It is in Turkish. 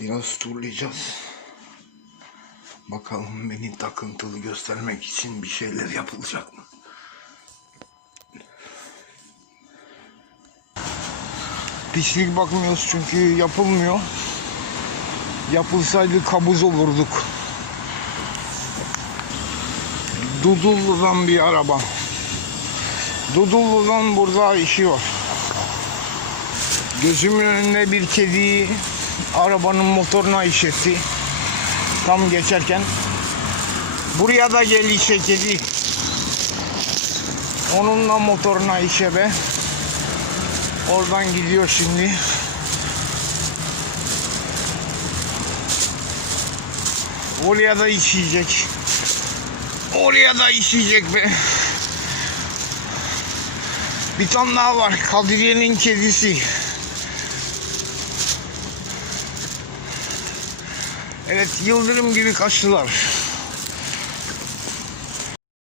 Biraz turlayacağız. Bakalım beni takıntılı göstermek için bir şeyler yapılacak mı? Pislik bakmıyoruz çünkü yapılmıyor. Yapılsaydı kabuz olurduk. Dudullu'dan bir araba. Dudullu'dan burada işi var. Gözümün önünde bir kedi arabanın motoruna işetti. Tam geçerken buraya da gel işe kedi. Onunla motoruna işe be. Oradan gidiyor şimdi. Oraya da işeyecek. Oraya da işeyecek be. Bir tane daha var. Kadriye'nin kedisi. Evet yıldırım gibi kaçtılar.